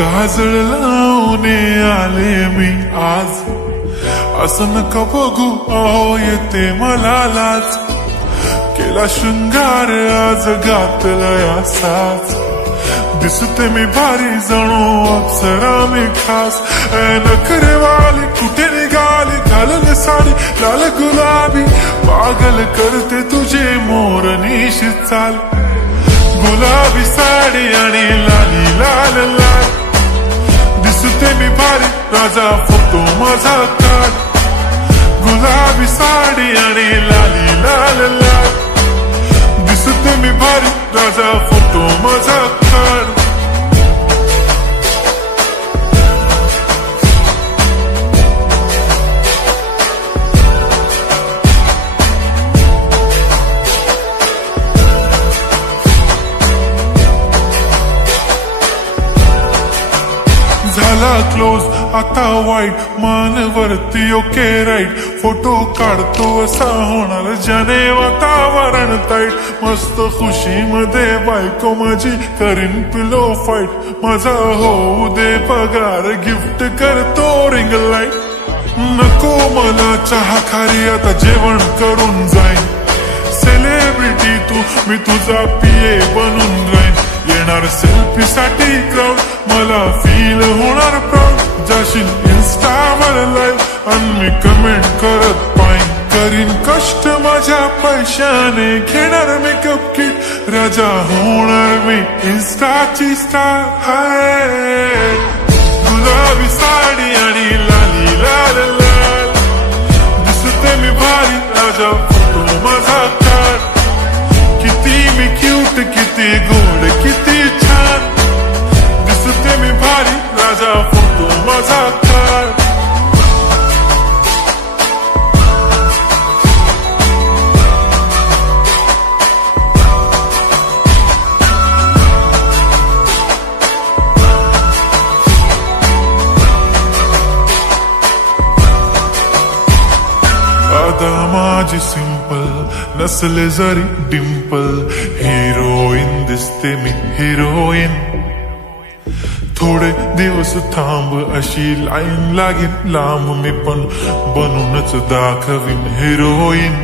काजळ लावून आले मी आज, असं नका बघू अहो येते मला लाज. केला शृंगार आज घातलाय असाच, दिसते मी भारी जणू अप्सरा मी खास. नखरेवाली कुठे निघाली घालून साडी लाल गुलाबी, पागल करते तुझे मोरनीशी चाल. गुलाबी साडी आणि लाली लाल लाल, दिसते मी भारी राजा फोटो माझा काढ. गुलाबी साडी आणि लाली लाल लाल, दिसते मी भारी राजा फोटो माझा काढ. झाला क्लोज आता वाईट, मानवरती ओके राईट. फोटो काढतो असा होणार ज्याने वातावरण ताईट. मस्त खुशी मध्ये बायको माझी करीन पिलो फाईट. माझा होऊ दे पगार गिफ्ट करतो रिंग लाईट. नको मला चहा खारी आता जेवण करून जाईन. सेलिब्रिटी तू मी तुझा पिये बनून राहीन. येणार सेल्फी साठी क्राऊड मला फील होणार प्राऊड. जाशील इन्स्टावर लाईव्ह आणि मी कमेंट करत पाईन. करीन कष्ट माझ्या पैशाने घेणार मेकअप किट. राजा होणार मी इन्स्टाची स्टार. हाय गुलाबी साडी आणि लाली लाल लाल, दिसते मी भारी राजा फोटो माझा काढ. किती मी क्यूट किती गोड किती छान, दिसते मी भारी राजा फोटो माझा काढ. आता माझी सिंपल नसले जरी डिंपल, हिरोईन दिसते मी हिरोईन. थोडे दिवस थांब अशी लाईन लागेल लांब, मी पण बनूनच दाखवीन हिरोईन.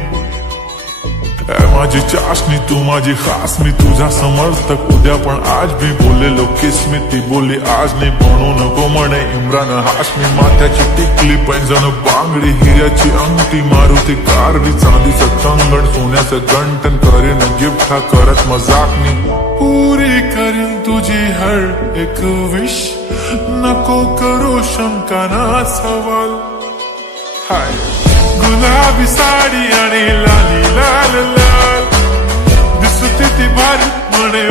माझी चाशनी तू माझी खास, मी तुझा समर्थक उद्या पण आज मी बोललेलो किस मी. ती बोलली आज नाही बनू नको म्हणे इम्रान हाशमी. माथ्याची टिकली पैंजण बांगडी हिऱ्याची अंगठी, मारुती कारली चांदीचं कंगण सोन्याचं गंटन. करेन गिफ्ट हा करत मजाक मी, पुरी करेन तुझी हर एक विश. नको करू शंका ना सवाल. हाय गुलाबी साडी आणि लाली लाल लाल, दिसते ती भारी म्हणे